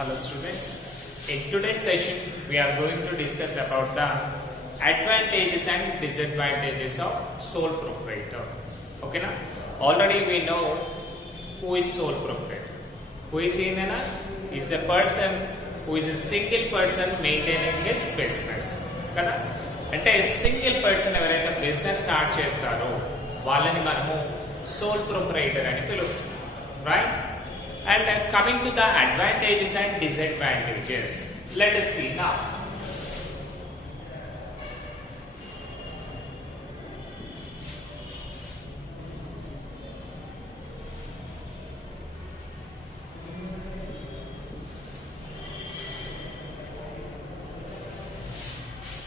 Hello students. In today's session we are going to discuss about the advantages and disadvantages of sole proprietor. Okay na? Already we know who is sole proprietor. Who is he? Is a person who is a single person maintaining his business. కదా? అంటే single person ఎవరైతే business start చేస్తారో వాళ్ళని మనము soul proprietor అని పిలుస్తాం. Right? And coming to the advantages and disadvantages, let us see now.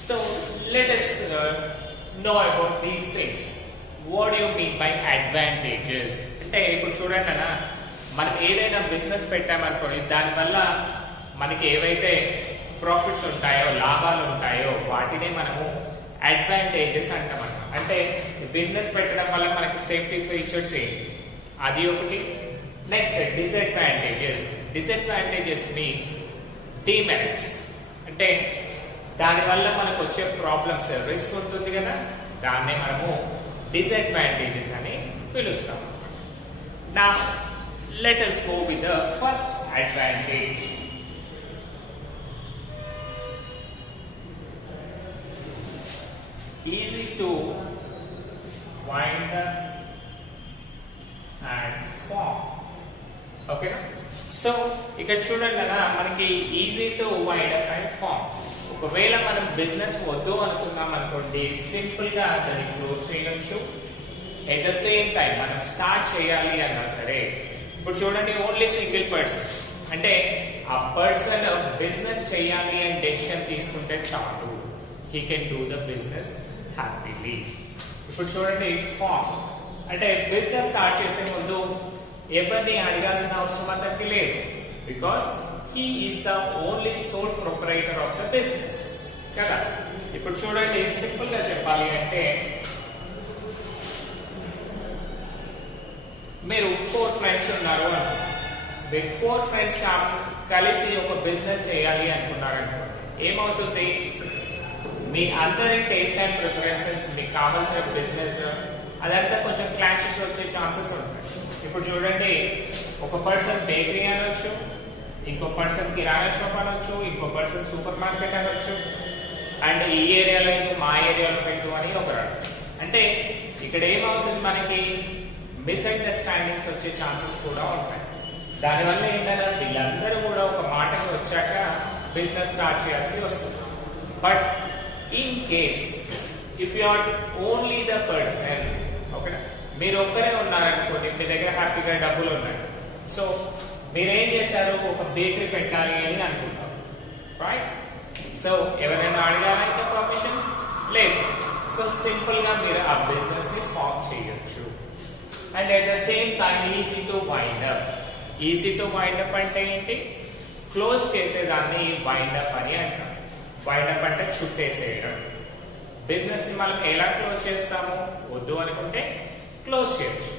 So let us know about these things. What do you mean by advantages? అంటే ఇప్పుడు చూడండి అన్న, మనం ఏదైనా బిజినెస్ పెట్టామనుకోండి, దానివల్ల మనకి ఏవైతే ప్రాఫిట్స్ ఉంటాయో, లాభాలు ఉంటాయో వాటినే మనము అడ్వాంటేజెస్ అంటామన్నమాట. అంటే బిజినెస్ పెట్టడం వల్ల మనకి సేఫ్టీ ఫీచర్స్ ఏంటి, అది ఒకటి. Next disadvantages. Disadvantages means demerits. అంటే దానివల్ల మనకు వచ్చే ప్రాబ్లమ్స్, రిస్క్ ఉంటుంది కదా, దాన్నే మనము డిసడ్వాంటేజెస్ అని పిలుస్తాం. నా let us go with the first advantage. Easy to wind up and form. Okay na? So ఇక్కడ చూడండి అన్న, మనకి easy to wind up and form. ఒకవేళ మనం బిజినెస్ వద్దు అనుకున్నాం అనుకోండి, సింపుల్ గా దాన్ని క్లోజ్ చేయొచ్చు. ఎట్ ద సేమ్ టైం మనం స్టార్ట్ చేయాలి అన్నా సరే, ఇప్పుడు చూడండి, ఓన్లీ సింగిల్ పర్సన్, అంటే ఆ పర్సన్ బిజినెస్ చేయాలి అని డెసిషన్ తీసుకుంటే చాలు, he can do the business happily. ఇప్పుడు చూడండి, ఫామ్ అంటే బిజినెస్ స్టార్ట్ చేసే ముందు ఎవరిని అడగాల్సిన అవసరం అంతటి లేదు, because he is the only sole proprietor of the business కదా. ఇప్పుడు చూడండి, సింపుల్ గా చెప్పాలి అంటే, మీరు 4 ఫ్రెండ్స్ ఉన్నారు అనుకో, మీ 4 ఫ్రెండ్స్ కలిసి ఒక బిజినెస్ చేయాలి అనుకున్నారనుకో, ఏమవుతుంది, మీ అందరి టేస్ట్ అండ్ ప్రిఫరెన్సెస్, మీకు కావాల్సిన బిజినెస్ అదంతా కొంచెం క్లాషెస్ వచ్చే ఛాన్సెస్ ఉంటాయి. ఇప్పుడు చూడండి, ఒక పర్సన్ బేకరీ అనొచ్చు, ఇంకో పర్సన్ కిరాణా షాప్ అనొచ్చు, ఇంకో పర్సన్ సూపర్ మార్కెట్ అనొచ్చు, అండ్ ఈ ఏరియాలో మా ఏరియాలో పెట్టు అని ఒకరు అనొచ్చు. అంటే ఇక్కడ ఏమవుతుంది, మనకి మిస్అండర్స్టాండింగ్స్ వచ్చే ఛాన్సెస్ కూడా ఉంటాయి. దానివల్ల ఏంటంటే వీళ్ళందరూ కూడా ఒక మాటకు వచ్చాక బిజినెస్ స్టార్ట్ చేయాల్సి వస్తుంది. But in case if you are only the person, okay, మీరు ఒక్కరే ఉన్నారనుకోండి, మీ దగ్గర హ్యాపీగా డబ్బులు ఉన్నాయి, సో మీరేం చేశారు, ఒక బేకరీ పెట్టాలి అని అనుకుంటారు, రైట్? సో ఎవరైనా అడగాలంటే పర్మిషన్స్ లేదు, సో సింపుల్ గా మీరు ఆ బిజినెస్ ని ఫామ్ చేయొచ్చు. And at the same time easy to wind up. Easy to wind up అంటే ఏంటి, క్లోజ్ చేసేదాన్ని వైండ్ అప్ అని అంటాం. వైండ్ అప్ అంటే చుట్టేసేయడం. బిజినెస్ ని మనం ఎలా క్లోజ్ చేస్తాము, వద్దు అనుకుంటే క్లోజ్ చేయొచ్చు.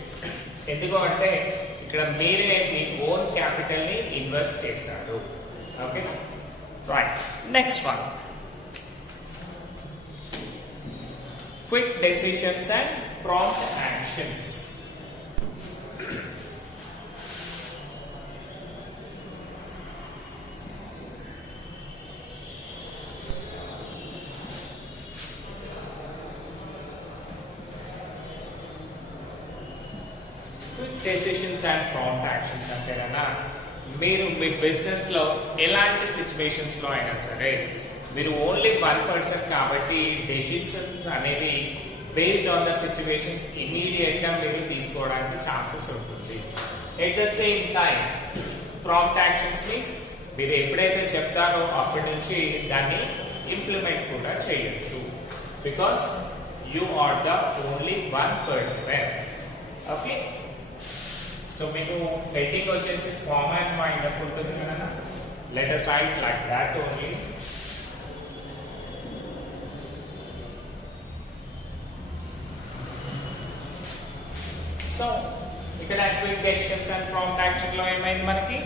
ఎందుకు అంటే ఇక్కడ మీరే మీ ఓన్ క్యాపిటల్ ని ఇన్వెస్ట్ చేశారు. Okay, right. Next one, quick decisions and prompt actions. Decisions and prompt actions అంటేనా, మీరు మీ బిజినెస్ లో ఎలాంటి సిచ్యువేషన్స్ లో అయినా సరే, మీరు ఓన్లీ 1 పర్సన్ కాబట్టి డెసిషన్స్ అనేవి based on the situations immediate గా మీరు తీసుకోవడానికి ఛాన్సెస్ ఉంటుంది. At the same time prompt actions means మీరు ఎప్పుడైతే చెప్తారో అప్పటి నుంచి దాన్ని ఇంప్లిమెంట్ కూడా చేయొచ్చు, because you are the only 1 person. Okay, so మీకు హెడ్డింగ్ వచ్చేసి ఫార్మ్ అండ్ వైండ్ అప్ ఉంటుంది కదా, let us write like that only. So ఇక్కడ quick decisions and prompt action లో ఏమైంది, మనకి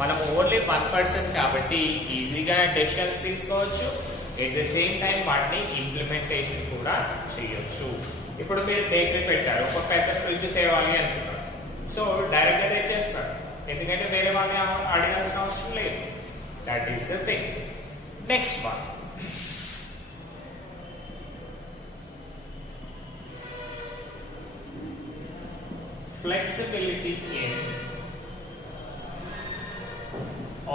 మనం ఓన్లీ 1% కాబట్టి ఈజీగా డెసిషన్స్ తీసుకోవచ్చు. ఎట్ ద సేమ్ టైం వాటిని ఇంప్లిమెంటేషన్ కూడా చేయొచ్చు. ఇప్పుడు మీరు బేకరీ పెట్టారు, ఒక పెద్ద ఫ్రిడ్జ్ తేవాలి అనుకున్నారు. సో డైరెక్ట్ గా తెచ్చేస్తారు, ఎందుకంటే వేరే వాళ్ళని అడగాల్సిన అవసరం లేదు. That is the thing. Next one, flexibility in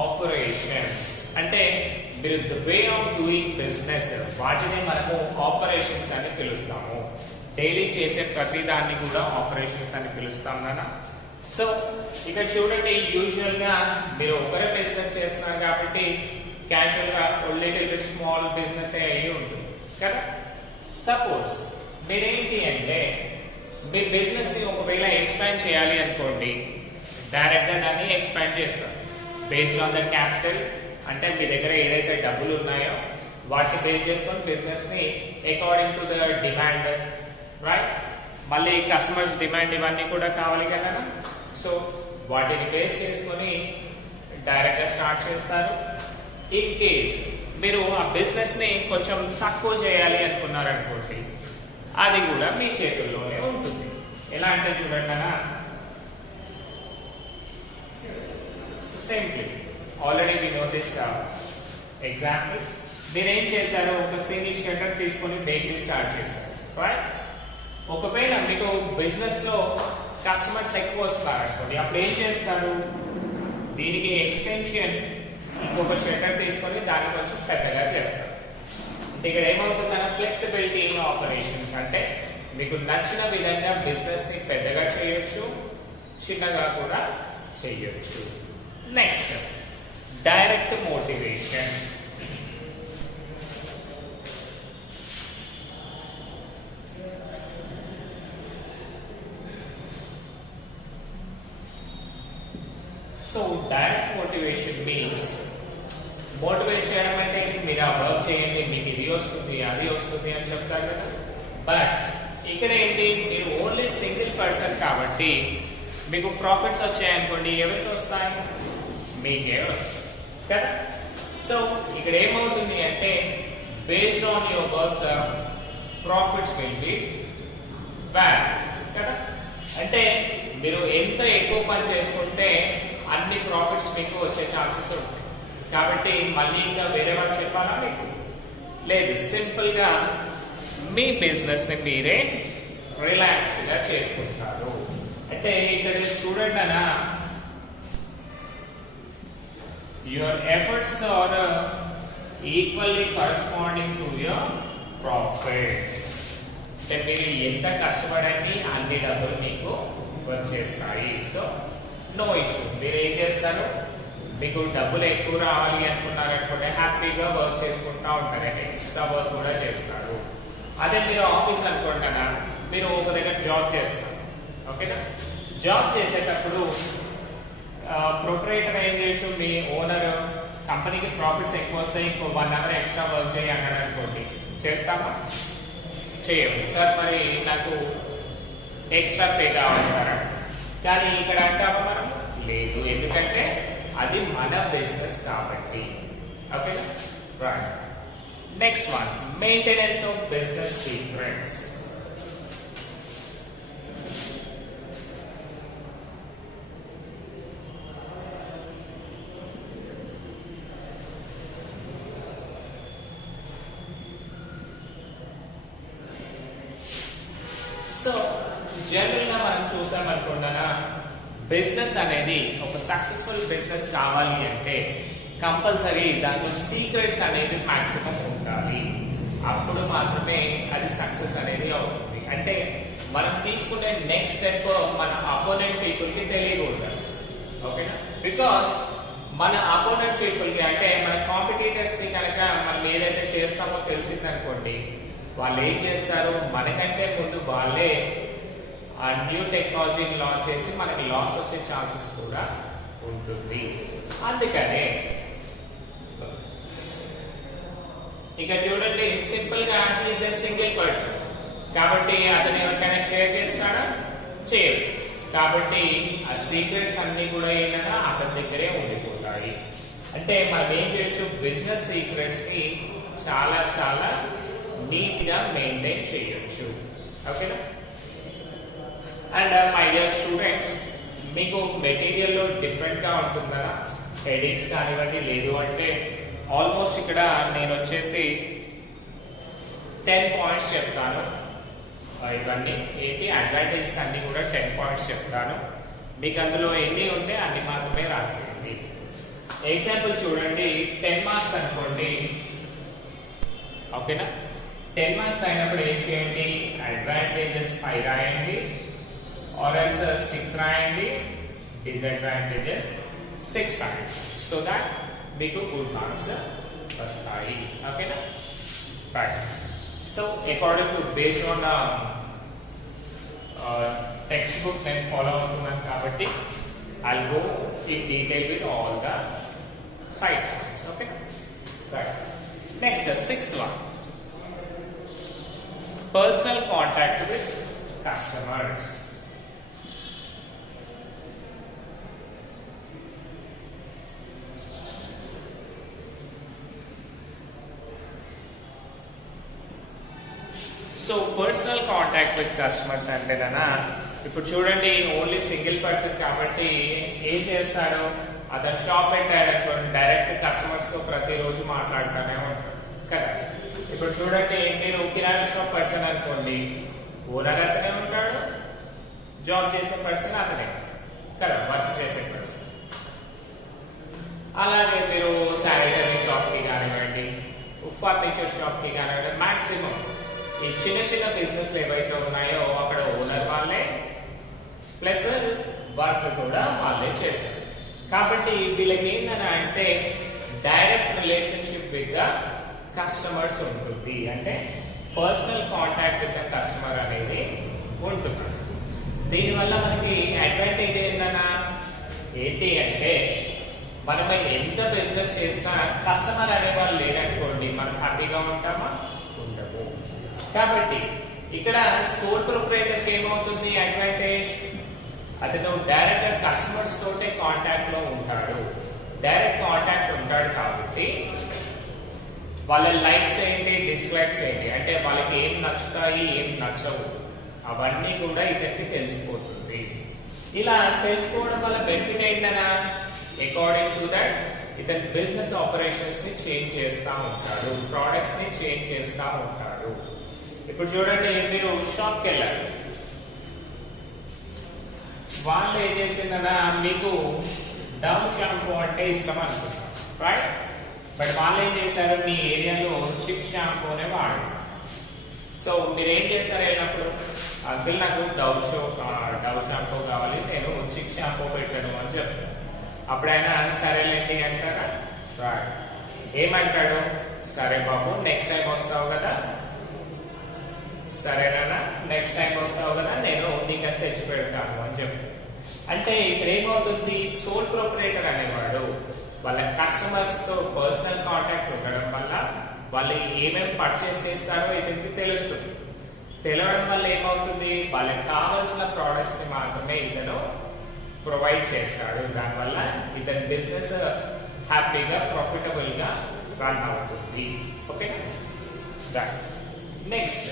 operations. అంటే మీరు the way of doing business, వాటినే మనము ఆపరేషన్స్ అని పిలుస్తాము. డైలీ చేసే ప్రతి దాన్ని కూడా ఆపరేషన్స్ అని పిలుస్తాం కదా. సో ఇక్కడ చూడండి, యూజువల్ గా మీరు ఒకరే బిజినెస్ చేస్తున్నారు కాబట్టి క్యాజువల్ గా లిటిల్ బిట్ స్మాల్ బిజినెస్ అయ్యి ఉంటుంది కదా. సపోజ్ మీరేంటి అంటే మీ బిజినెస్ ని ఒకవేళ ఎక్స్పాండ్ చేయాలి అనుకోండి, డైరెక్ట్ గా దాన్ని ఎక్స్పాండ్ చేస్తారు బేస్డ్ ఆన్ ద క్యాపిటల్. అంటే మీ దగ్గర ఏదైతే డబ్బులు ఉన్నాయో వాటిని బేస్ చేసుకొని బిజినెస్ ని according to the demand, right? మళ్ళీ కస్టమర్స్ డిమాండ్ ఇవన్నీ కూడా కావాలి కదా. సో వాటిని బేస్ చేసుకొని డైరెక్ట్ గా స్టార్ట్ చేస్తారు. ఇన్ కేస్ మీరు ఆ బిజినెస్ ని కొంచెం తక్కువ చేయాలి అనుకున్నారు అనుకోండి, అది కూడా మీ చేతుల్లోనే ఉంటుంది. ఎలా అంటే చూడండి అన్న, simply already we know this example. మీరేం చేశారు, ఒక సింగిల్ షట్టర్ తీసుకొని బేకరీ స్టార్ట్ చేశారు, రైట్? ఒకవేళ మీకు బిజినెస్ లో కస్టమర్స్ ఎక్కువ వస్తారు అనుకోండి, అప్పుడు ఏం చేస్తారు, దీనికి ఎక్స్టెన్షన్ ఇంకొక షట్టర్ తీసుకొని దాన్ని కొంచెం పెద్దగా చేస్తారు. ఇక్కడ ఏమవుతుందన్న, ఫ్లెక్సిబిలిటీ ఇన్ ఆపరేషన్స్. అంటే మీకు నచ్చిన విధంగా బిజినెస్ ని పెద్దగా చేయొచ్చు, చిన్నగా కూడా చేయొచ్చు. Next, direct motivation. So direct motivation means, motivate చేయడం అంటే మీరు ఆ వర్క్ చేయండి, మీకు ఇది వస్తుంది అది వస్తుంది అని చెప్తారు కదా. బట్ ఇక్కడ ఏంటి, మీరు ఓన్లీ సింగిల్ పర్సన్ కాబట్టి మీకు ప్రాఫిట్స్ వచ్చాయనుకోండి, ఎవరికి వస్తాయి, మీకే వస్తాయి కదా. సో ఇక్కడ ఏమవుతుంది అంటే, based on your work profits will be value కదా. అంటే మీరు ఎంత ఎక్కువ పని చేసుకుంటే అన్ని ప్రాఫిట్స్ మీకు వచ్చే ఛాన్సెస్ ఉంటాయి. కాబట్టి మళ్ళీ ఇంకా వేరే వాళ్ళు చెప్పాలా మీకు? లేదు, సింపుల్ గా మీ బిజినెస్ ని మీరే రిలాక్స్డ్ గా చేసుకుంటారు. అంటే ఇక్కడ చూడండి అన్న, your efforts are equally corresponding to your profits. అంటే మీరు ఎంత కష్టపడండి అన్ని డబ్బులు మీకు వచ్చేస్తాయి. So no issue. మీరు ఏం చేస్తారు, మీకు డబ్బులు ఎక్కువ రావాలి అనుకున్నారు అనుకుంటే హ్యాపీగా వర్క్ చేసుకుంటా ఉంటారు, ఎక్స్ట్రా వర్క్ కూడా చేస్తారు. అదే మీరు ఆఫీస్ అనుకోండి కదా, మీరు ఒక దగ్గర జాబ్ చేస్తారు, ఓకేనా. జాబ్ చేసేటప్పుడు ప్రొపరేటర్ ఏం చేయొచ్చు, మీ ఓనర్ కంపెనీకి ప్రాఫిట్స్ ఎక్కువ వస్తాయి, ఇంకో 1 hour ఎక్స్ట్రా వర్క్ చేయి అన్నాడు అనుకోండి, చేస్తామా? చేయము. సార్ మరి నాకు ఎక్స్ట్రా పే కావాలి సార్. కానీ ఇక్కడ అంటామా మనం? లేదు, ఎందుకంటే అది మన బిజినెస్ కాబట్టి. Okay, right. Next one, maintenance of business secrets. So general గా మనం చూసామనుకున్నానా, బిజినెస్ అనేది ఒక సక్సెస్ఫుల్ బిజినెస్ కావాలి అంటే కంపల్సరీ దాంట్లో సీక్రెట్స్ అనేది మాక్సిమం ఉండాలి. అప్పుడు మాత్రమే అది సక్సెస్ అనేది అవుతుంది. అంటే మనం తీసుకునే నెక్స్ట్ స్టెప్ మన అపోనెంట్ పీపుల్ కి తెలియకూడదు, ఓకేనా. బికాస్ మన అపోనెంట్ పీపుల్ కి, అంటే మన కాంపిటీటర్స్ కి కనుక మనం ఏదైతే చేస్తామో తెలిసింది అనుకోండి, వాళ్ళు ఏం చేస్తారు, మనకంటే ముందు వాళ్ళే ఆ న్యూ టెక్నాలజీని లాంచ్ చేసి మనకి లాస్ వచ్చే ఛాన్సెస్ కూడా ఉంటుంది. అందుకనే ఇక చూడండి, సింపుల్ గా ఈజ్ ఎ సింగిల్ పర్సన్ కాబట్టి అతను ఎవరికైనా షేర్ చేస్తాడా? చేయడు. కాబట్టి ఆ సీక్రెట్స్ అన్ని కూడా ఏంటంటే అతని దగ్గరే ఉండిపోతాయి. అంటే మనం ఏం చేయొచ్చు, బిజినెస్ సీక్రెట్స్ ని చాలా చాలా నీట్ గా మెయింటైన్ చేయొచ్చు. ఓకేనా? అండ్ మై డియర్ స్టూడెంట్స్, మీకు మెటీరియల్ లో డిఫరెంట్ గా ఉంటుందా, హెడింగ్స్ కానివ్వండి, లేదు అంటే ఆల్మోస్ట్ ఇక్కడ నేను వచ్చేసి 10 పాయింట్స్ చెప్తాను. ఇవన్నీ ఏంటి అడ్వాంటేజెస్ అన్ని కూడా 10 పాయింట్స్ చెప్తాను. మీకు అందులో ఎన్ని ఉంటే అన్ని మాత్రమే రాసేయండి. ఎగ్జాంపుల్ చూడండి, 10 మార్క్స్ అనుకోండి. ఓకేనా? 10 మార్క్స్ అయినప్పుడు ఏం చేయండి, అడ్వాంటేజెస్ 5 రాయండి, ఆర్ ఎల్స్ 6 రాయండి, డిసడ్వాంటేజెస్ 6 రాయండి. సో దాట్ మీకు గుడ్ మార్క్స్ వస్తాయి. ఓకేనా? Right. So according to based on text book నేను ఫాలో అవుతున్నాను కాబట్టి I'll go in detail with all the side points. Okay? Right. Next, the 6th one. Personal contact with customers. So personal contact with customers అంటేనా, ఇప్పుడు చూడండి only single person కాబట్టి ఏం చేస్తాడు, అతను షాప్ పెట్టాడు, డైరెక్ట్ కస్టమర్స్ తో ప్రతిరోజు మాట్లాడుతూనే ఉంటాడు కదా. ఇప్పుడు చూడండి, నేను కిరాణా షాప్ పర్సన్ అనుకోండి, ఓనర్ అతనే ఉంటాడు, జాబ్ చేసే పర్సన్ అతనే కదా, వర్క్ చేసే పర్సన్. అలాగే మీరు శానిటరీ షాప్ కి కానివ్వండి, ఫర్నిచర్ షాప్ కి కానివ్వండి, మాక్సిమం ఈ చిన్న చిన్న బిజినెస్ ఏవైతే ఉన్నాయో అక్కడ ఓనర్ వాళ్ళే ప్లస్ వర్క్ కూడా వాళ్ళే చేస్తారు. కాబట్టి వీళ్ళకి ఏంటంటే direct relationship with the customers ఉంటుంది. అంటే personal contact with the customer అనేది ఉంటుంది. దీనివల్ల మనకి అడ్వాంటేజ్ ఏంటి అంటే మనం ఎంత బిజినెస్ చేసినా కస్టమర్ అనే వాళ్ళు లేరనుకోండి, మనం హ్యాపీగా ఉంటామా? ఉండము. కాబట్టి ఇక్కడ సోల్ ప్రొప్రైటర్ ఏమవుతుంది అడ్వాంటేజ్, అతను డైరెక్ట్ గా కస్టమర్స్ తోటే కాంటాక్ట్ లో ఉంటాడు, డైరెక్ట్ కాంటాక్ట్ ఉంటాడు. కాబట్టి వాళ్ళ లైక్స్ ఏంటి, డిస్లైక్స్ ఏంటి, అంటే వాళ్ళకి ఏం నచ్చుతాయి, ఏం నచ్చవు, అవన్నీ కూడా ఇతనికి తెలిసిపోతుంది. ఇలా తెలుసుకోవడం వల్ల బెనిఫిట్ ఏంటనా, అకార్డింగ్ టు దట్ ఇతని బిజినెస్ ఆపరేషన్స్ ని చేంజ్ చేస్తా ఉంటాడు, ప్రొడక్ట్స్ ని చేంజ్ చేస్తా ఉంటాడు. ఇప్పుడు చూడండి, మీరు షాప్ కి వెళ్ళారు, వాళ్ళు ఏం చేసిందన్నా మీకు డవ్ షాంపూ అంటే ఇష్టం అనుకుంటారు, రైట్? బట్ వాళ్ళు ఏం చేశారు, మీ ఏరియాలో చిక్ షాంపూనే వాడారు. సో మీరు ఏం చేస్తారు అయినప్పుడు, అంకుల్ నాకు డవ్ షాంపూ కావాలి, నేను చిక్ షాంపూ పెట్టాను అని చెప్తాను. అప్పుడైనా సరేలేండి అంటారా? రైట్. ఏమంటాడు, సరే బాబు నెక్స్ట్ టైం వస్తావు కదా, సరేనా నెక్స్ట్ టైం వస్తావు కదా, నేను నీకు అది తెచ్చి పెడతాను అని చెప్పి. అంటే ఇక్కడ ఏమవుతుంది, సోల్ ప్రొపరేటర్ అనేవాడు వాళ్ళ కస్టమర్స్ తో పర్సనల్ కాంటాక్ట్ ఉండడం వల్ల వాళ్ళు ఏమేమి పర్చేస్ చేస్తారో ఇతనికి తెలుస్తుంది. తెలియడం వల్ల ఏమవుతుంది, వాళ్ళకి కావాల్సిన ప్రోడక్ట్స్ ని మాత్రమే ఇతను ప్రొవైడ్ చేస్తాడు. దానివల్ల ఇతని బిజినెస్ హ్యాపీగా ప్రాఫిటబుల్ గా రన్ అవుతుంది. Okay, next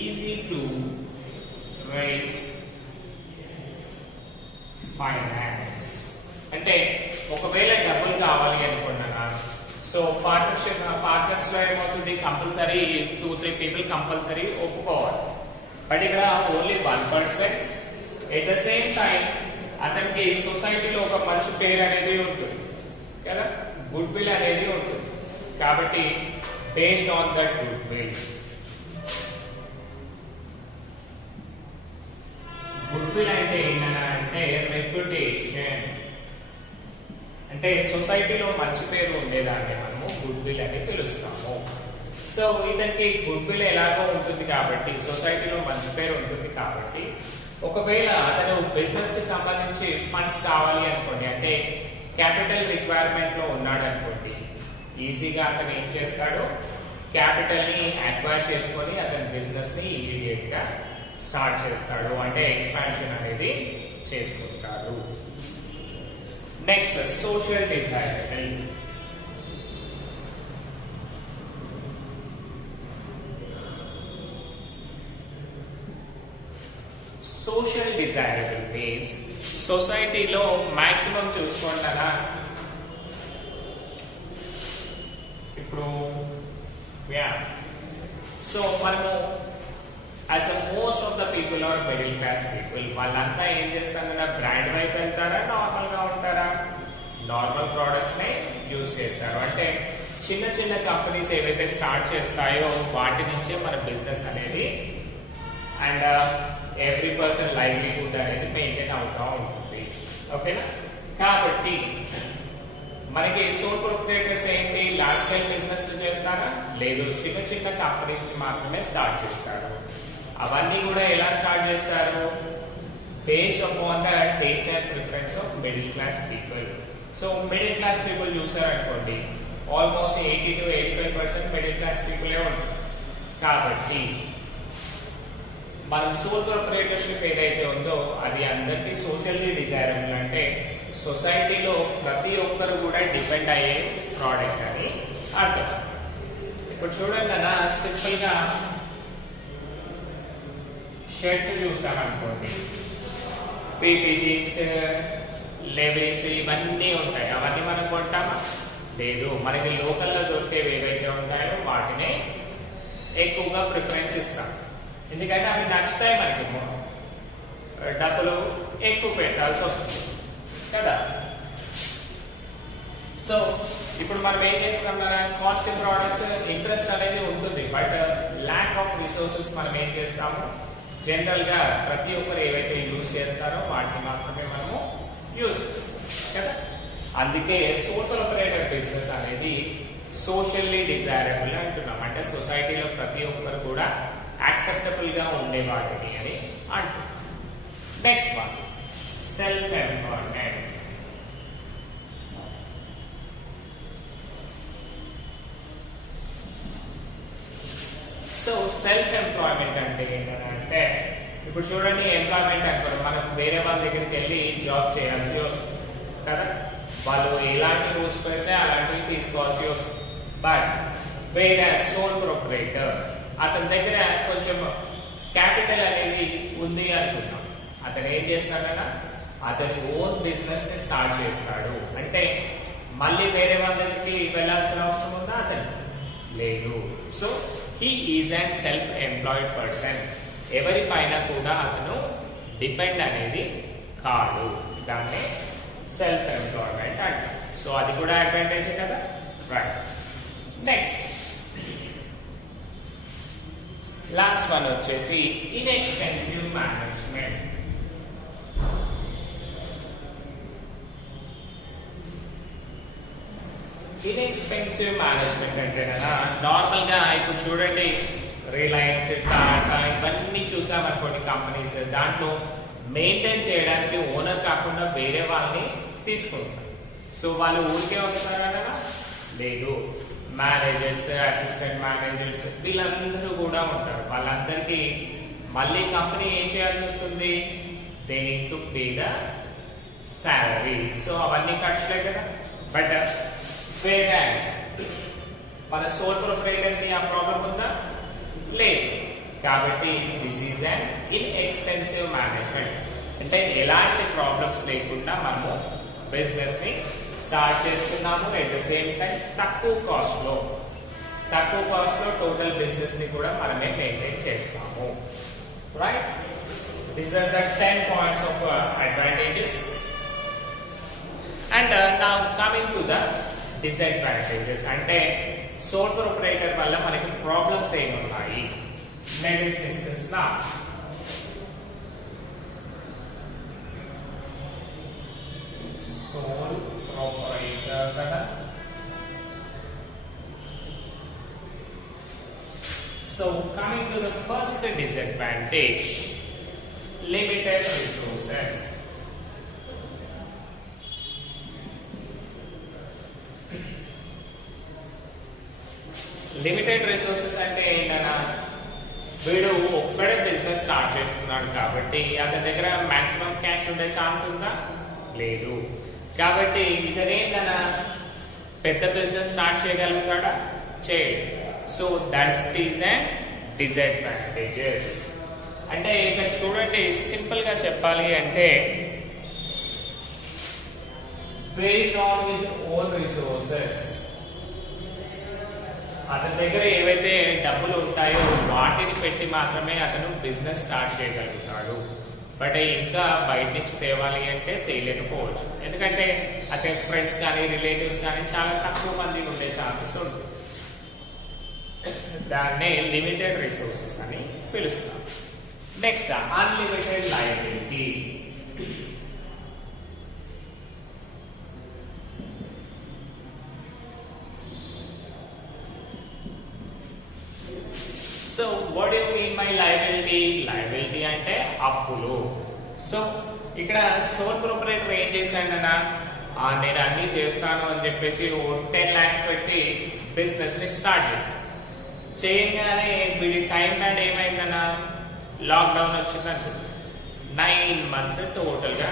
easy to raise finance. అంటే ఒకవేళ డబ్బులు కావాలి అనుకున్నానా, సో పార్ట్నర్స్ లో ఏమవుతుంది, కంపల్సరీ 2-3 పీపుల్ కంపల్సరీ ఒప్పుకోవాలి. బట్ ఇక్కడ only 1%. At the same time అతనికి సొసైటీలో ఒక మంచి పేరు అనేది ఉంటుంది కదా, గుడ్ విల్ అనేది ఉంటుంది. కాబట్టి based on that good will, good will అంటే ఏంటంటే రెప్యుటేషన్, అంటే సొసైటీలో మంచి పేరు ఉండేదాన్ని మనము గుడ్ విల్ అని పిలుస్తాము. సో ఇతనికి గుడ్ విల్ ఎలాగో ఉంటుంది కాబట్టి, సొసైటీలో మంచి పేరు ఉంటుంది కాబట్టి, ఒకవేళ అతను బిజినెస్ కి సంబంధించి ఫండ్స్ కావాలి అనుకోండి, అంటే క్యాపిటల్ రిక్వైర్మెంట్ లో ఉన్నాడు అనుకోండి, ఈజీగా అతను ఏం చేస్తాడు, క్యాపిటల్ ని అక్వైర్ చేసుకొని అతని బిజినెస్ ని ఇమీడియట్ గా స్టార్ట్ చేస్తాడు, అంటే ఎక్స్పాన్షన్ అనేది చేసుకుంటాడు. Next social desirable. Social desirable means సొసైటీలో మాక్సిమం చూసుకుంటారా, ఇప్పుడు సో మనము as a most of the people are middle class people, వాళ్ళంతా ఏం చేస్తారన్నా బ్రాండ్ వైపు వెళ్తారా, నార్మల్ గా ఉంటారా, నార్మల్ ప్రోడక్ట్స్ నే యూజ్ చేస్తారు. అంటే చిన్న చిన్న కంపెనీస్ ఏవైతే స్టార్ట్ చేస్తాయో వాటి నుంచే మన బిజినెస్ అనేది అండ్ ఎవ్రీ పర్సన్ లైవ్లీహుడ్ అనేది మెయింటైన్ అవుతూ ఉంటుంది. ఓకేనా? కాబట్టి మనకి సోల్ ప్రొప్రైటర్స్ ఏంటి, లార్జ్ స్కేల్ బిజినెస్ చేస్తారా, లేదు చిన్న చిన్న కంపెనీస్ ని మాత్రమే స్టార్ట్ చేస్తారు. అవన్నీ కూడా ఎలా స్టార్ట్ చేస్తారు, based upon the taste and preference of middle class people. So middle class people చూసారనుకోండి, ఆల్మోస్ట్ 80 to 85% మిడిల్ క్లాస్ పీపులే ఉంటారు. కాబట్టి మనం సోల్ ప్రొప్రైటర్షిప్ ఏదైతే ఉందో అది అందరికీ సోషల్లీ డిజైరబుల్, అంటే సొసైటీలో ప్రతి ఒక్కరు కూడా డిపెండ్ అయ్యే ప్రోడక్ట్ అని అర్థం. ఇప్పుడు చూడండి అన్న, సింపుల్ గా షర్ట్స్ చూసామనుకోండి, పీపీ జీన్స్, లెవీస్ ఇవన్నీ ఉంటాయి. అవన్నీ మనం కొంటామా? లేదు. మనకి లోకల్లో దొరికేవి ఏవైతే ఉంటాయో వాటినే ఎక్కువగా ప్రిఫరెన్స్ ఇస్తాం, ఎందుకంటే అవి నచ్చుతాయి మనకి, డబ్బులు ఎక్కువ పెట్టాల్సి వస్తుంది కదా. సో ఇప్పుడు మనం ఏం చేస్తాం, మన కాస్ట్లీ ప్రోడక్ట్స్ ఇంట్రెస్ట్ అనేది ఉంటుంది, బట్ ల్యాక్ ఆఫ్ రిసోర్సెస్ మనం ఏం చేస్తాము, జనరల్ గా ప్రతి ఒక్కరు ఏవైతే యూజ్ చేస్తారో వాటిని మాత్రమే మనము యూజ్ చేస్తాం కదా. అందుకే సోల్ ప్రొప్రైటర్ బిజినెస్ అనేది సోషల్లీ డిజైరబుల్ అంటున్నాం, అంటే సొసైటీలో ప్రతి ఒక్కరు కూడా యాక్సెప్టబుల్ గా ఉండే వాటిని అని అంటున్నాం. Next one, self employment. So self employment అంటే ఏంటంటే, ఇప్పుడు చూడండి, ఎంప్లాయ్మెంట్ అనుకోండి, మనం వేరే వాళ్ళ దగ్గరికి వెళ్ళి జాబ్ చేయాల్సి వస్తుంది కదా, వాళ్ళు ఎలాంటి రూల్స్ పెడితే అలాంటివి తీసుకోవాల్సి వస్తుంది. బట్ వేరే సోల్ ప్రొప్రైటర్, అతని దగ్గర కొంచెం క్యాపిటల్ అనేది ఉంది అనుకున్నాం, అతను ఏం చేస్తాడన్నా అతని ఓన్ బిజినెస్ ని స్టార్ట్ చేస్తాడు. అంటే మళ్ళీ వేరే వాళ్ళ దగ్గరికి వెళ్ళాల్సిన అవసరం ఉందా అతను? లేదు. So he is and self employed person, ఎవరి పైన కూడా అతను డిపెండ్ అనేది కాదు, దాన్ని సెల్ఫ్ ఎంప్లాయ్మెంట్ అంటారు. సో అది కూడా అడ్వాంటేజ్ కదా, రైట్. నెక్స్ట్ లాస్ట్ వన్ వచ్చేసి ఇన్ఎక్స్పెన్సివ్ మేనేజ్మెంట్. ఇన్ఎక్స్పెన్సివ్ మేనేజ్మెంట్ అంటే కదా, నార్మల్ గా ఇప్పుడు చూడండి, రిలయన్స్, టాటా ఇవన్నీ చూసామనుకోండి కంపెనీస్, దాంట్లో మెయింటైన్ చేయడానికి ఓనర్ కాకుండా వేరే వాళ్ళని తీసుకుంటారు. సో వాళ్ళు ఊరికే వస్తారా కదా, లేదు, మేనేజర్స్, అసిస్టెంట్ మేనేజర్స్ వీళ్ళందరూ కూడా ఉంటారు. వాళ్ళందరికీ మళ్ళీ కంపెనీ ఏం చేయాల్సి వస్తుంది, they need to pay the salary. So అవన్నీ ఖర్చులే కదా. బట్ వేరాస్ మన సోల్ ప్రొప్రైటర్ కి ఆ ప్రాబ్లం ఉందా? లేదు. కాబట్టి this is an inexpensive management, అంటే ఎలాంటి ప్రాబ్లమ్స్ లేకుండా మనము బిజినెస్ ని స్టార్ట్ చేస్తున్నాము. ఎట్ ద సేమ్ టైం తక్కువ కాస్ట్ లో టోటల్ బిజినెస్ ని కూడా మనమే మెయింటైన్ చేస్తాము. Right, these are the 10 points of advantages. And now coming to the disadvantages, అంటే సోల్ ప్రొప్రైటర్ వల్ల మనకి ప్రాబ్లమ్స్ ఏమి ఉన్నాయి, let us discuss now. Sole proprietor కదా. So coming to the first disadvantage, limited resources. Limited resources చేస్తున్నాడు కాబట్టి అతని దగ్గర మాక్సిమం క్యాష్ ఉండే ఛాన్స్ ఉందా? లేదు. కాబట్టి ఇతనేంటన్నా పెద్ద బిజినెస్ స్టార్ట్ చేయగలుగుతాడా? చేయలేదు. So that's these and disadvantages. అంటే ఇక్కడ చూడండి, సింపుల్ గా చెప్పాలి అంటే based on his own resources, అతని దగ్గర ఏవైతే డబ్బులు ఉంటాయో వాటిని పెట్టి మాత్రమే అతను బిజినెస్ స్టార్ట్ చేయగలుగుతాడు. బట్ ఇంకా బయట నుంచి తేవాలి అంటే తేలేకపోవచ్చు. ఎందుకంటే అతని ఫ్రెండ్స్ కానీ రిలేటివ్స్ కానీ చాలా తక్కువ మంది ఉండే ఛాన్సెస్ ఉంటుంది. దాన్నే లిమిటెడ్ రిసోర్సెస్ అని పిలుస్తాం. Next unlimited liability. So what you mean by liability? Liability అంటే అప్పులు. సో ఇక్కడ సోల్ ప్రొపరేటర్ ఏం చేశాడన్నా, నేను అన్ని చేస్తాను అని చెప్పేసి 10 lakhs పెట్టి బిజినెస్ ని స్టార్ట్ చేశాడు. చేయగానే వీడి టైం బ్యాడ్ ఏమైందన్నా, లాక్డౌన్ వచ్చింది అనుకుంటుంది. 9 months టోటల్ గా,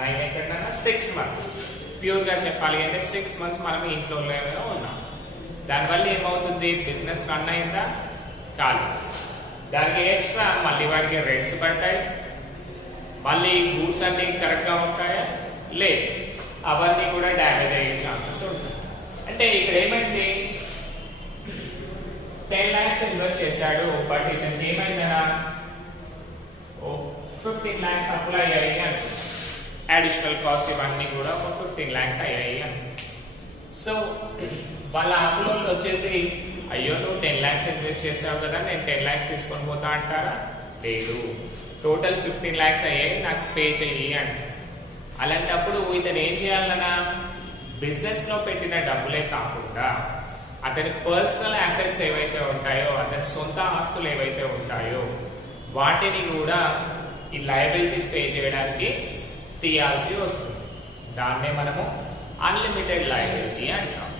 9 ఎక్కడన్నా 6 months. ప్యూర్ గా చెప్పాలి అంటే 6 months మనం ఇంట్లో ఉన్నాం. దానివల్ల ఏమవుతుంది, బిజినెస్ రన్ అయిందా? కాదు. దానికి ఎక్స్ట్రా మళ్ళీ వాడికి రెంట్స్ పడ్డాయి, మళ్ళీ గూడ్స్ అన్ని కరెక్ట్ గా ఉంటాయా? లేదు. అవన్నీ కూడా డ్యామేజ్ అయ్యే ఛాన్సెస్ ఉంటుంది. అంటే ఇక్కడ ఏమైంది, 10 lakhs ఇన్వెస్ట్ చేశాడు, బట్ ఇతనికి ఏమైందనా 15 lakhs అప్లై అయ్యాయి అనుకుంది. అడిషనల్ కాస్ట్ ఇవన్నీ కూడా 15 lakhs అయ్యాయి అనుకుంది. సో వాళ్ళ అప్పులోళ్ళు వచ్చేసి, అయ్యో నువ్వు 10 lakhs ఇన్వెస్ట్ చేసావు కదా, నేను 10 lakhs తీసుకొని పోతా అంటారా? లేదు. టోటల్ 15 lakhs అయ్యాయి, నాకు పే చెయ్యి అంటే. అలాంటప్పుడు ఇతను ఏం చేయాలన్నా, బిజినెస్ లో పెట్టిన డబ్బులే కాకుండా అతని పర్సనల్ అసెట్స్ ఏవైతే ఉంటాయో, అతని సొంత ఆస్తులు ఏవైతే ఉంటాయో వాటిని కూడా ఈ లయబిలిటీస్ పే చేయడానికి తీయాల్సి వస్తుంది. దాన్నే మనము అన్లిమిటెడ్ లయబిలిటీ అంటాం.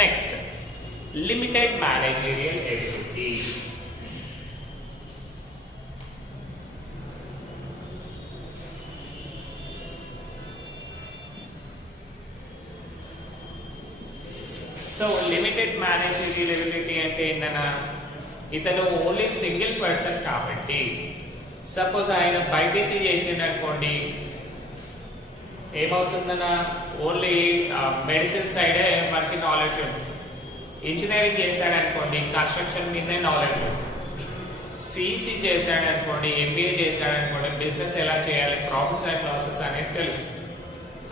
Next limited managerial ability. So limited managerial ability అంటే ఏంటన్నా, ఇతను ఓన్లీ సింగిల్ పర్సన్ కాబట్టి, సపోజ్ ఆయన బైపీసీ చేసింది అనుకోండి, ఏమవుతుందన్నా ఓన్లీ మెడిసిన్ సైడే మనకి నాలెడ్జ్ ఉంది. ఇంజనీరింగ్ చేశాడు అనుకోండి, కన్స్ట్రక్షన్ మీదే నాలెడ్జ్ ఉంది. సిఈసి చేశాడు అనుకోండి, ఎంబీఏ చేశాడు అనుకోండి, బిజినెస్ ఎలా చేయాలి, ప్రాఫిట్స్ అండ్ లాసెస్ అనేది తెలుసు.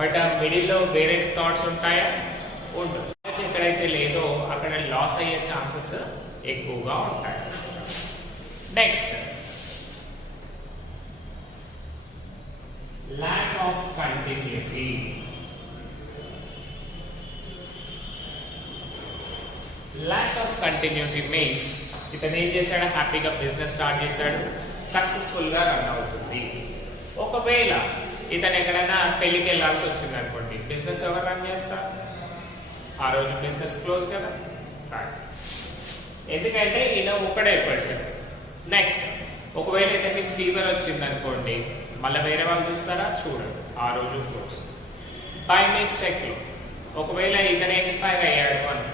బట్ ఆ మిడిల్లో వేరే థాట్స్ ఉంటాయా? ఉండదు. ఎక్కడైతే లేదో అక్కడ లాస్ అయ్యే ఛాన్సెస్ ఎక్కువగా ఉంటాయి. Next lack of continuity. Lack of continuity means ఇతను ఏం చేశాడు, హ్యాపీగా బిజినెస్ స్టార్ట్ చేశాడు, సక్సెస్ఫుల్ గా రన్ అవుతుంది. ఒకవేళ ఇతను ఎక్కడైనా పెళ్లికి వెళ్ళాల్సి వచ్చింది అనుకోండి, బిజినెస్ ఎవరు రన్ చేస్తారు? ఆ రోజు బిజినెస్ క్లోజ్ కదా. ఎందుకంటే ఈయన ఒకడే పర్సన్. నెక్స్ట్ ఒకవేళ ఇతనికి ఫీవర్ వచ్చింది అనుకోండి, మళ్ళీ వేరే వాళ్ళు చూస్తారా? చూడరు. ఆ రోజు క్లోజ్. బై మిస్టేక్ లో ఒకవేళ ఇతను ఎక్స్పైర్ అయ్యాడు అని,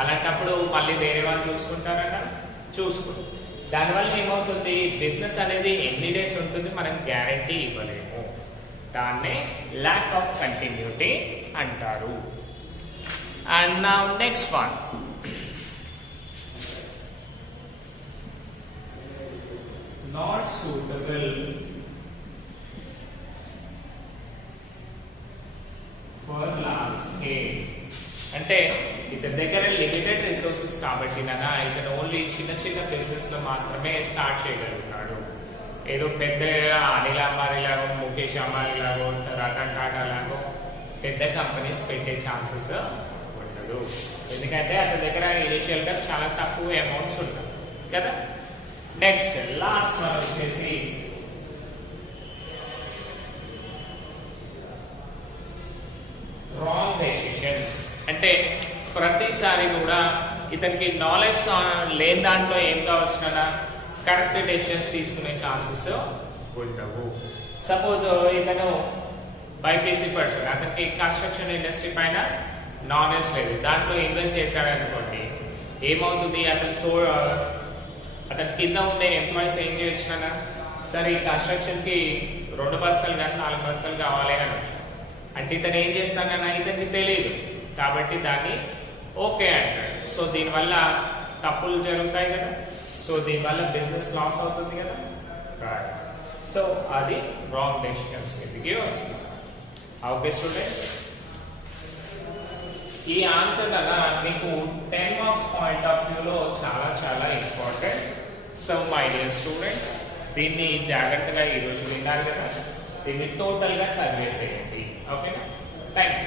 అలాంటప్పుడు మళ్ళీ వేరే వాళ్ళు చూసుకుంటారట? చూసుకోరు. దానివల్ల ఏమవుతుంది, బిజినెస్ అనేది ఎన్ని డేస్ ఉంటుంది మనం గ్యారంటీ ఇవ్వలేము. దాన్నే ల్యాక్ ఆఫ్ కంటిన్యూటీ అంటారు. And now next one, not suitable for large scale. అంటే ఇతని దగ్గర లిమిటెడ్ రిసోర్సెస్ కాబట్టి ఇతను ఓన్లీ చిన్న చిన్న బిజినెస్ లో మాత్రమే స్టార్ట్ చేయగలుగుతాడు. ఏదో పెద్ద అనిల్ అంబానీ లాగో, ముఖేష్ అంబానీ లాగో, రతన్ టాటా లాగో పెద్ద కంపెనీస్ పెట్టే ఛాన్సెస్ ఉండదు. ఎందుకంటే అతని దగ్గర ఇనిషియల్ గా చాలా తక్కువ అమౌంట్స్ ఉంటాయి కదా. నెక్స్ట్ లాస్ట్ వన్ వచ్చేసి రాంగ్ డెసిషన్స్. అంటే ప్రతిసారి కూడా ఇతనికి నాలెడ్జ్ లేని దాంట్లో ఏం కావచ్చు, కరెక్ట్ డెసిషన్స్ తీసుకునే ఛాన్సెస్ ఉండవు. సపోజ్ ఇతను బైపీసీ పర్సన్, అతనికి కన్స్ట్రక్షన్ ఇండస్ట్రీ పైన నాలెడ్జ్ లేదు, దాంట్లో ఇన్వెస్ట్ చేశాడు అనుకోండి, ఏమవుతుంది, అతని కింద ఉండే ఎంప్లాయీస్ ఏం చేయొచ్చునా, సరే ఈ కన్స్ట్రక్షన్ కి 2 బస్తాలు కానీ 4 బస్తాలు కావాలి అనొచ్చు. అంటే ఇతను ఏం చేస్తానన్నా ఇతనికి తెలియదు కాబట్టి దాన్ని ఓకే అంటాడు. సో దీనివల్ల తప్పులు జరుగుతాయి కదా, సో దీనివల్ల బిజినెస్ లాస్ అవుతుంది కదా. సో అది రాంగ్ డెసిషన్స్ కిందకి వస్తుంది. ఓకే స్టూడెంట్స్, ఈ ఆన్సర్ అలా మీకు 10 మార్క్స్ పాయింట్ ఆఫ్ వ్యూలో చాలా చాలా important. So my dear students, దీన్ని జాగ్రత్తగా ఈరోజు విన్నారు కదా, దీన్ని టోటల్గా చదివేసేయండి. ఓకేనా? Thank you.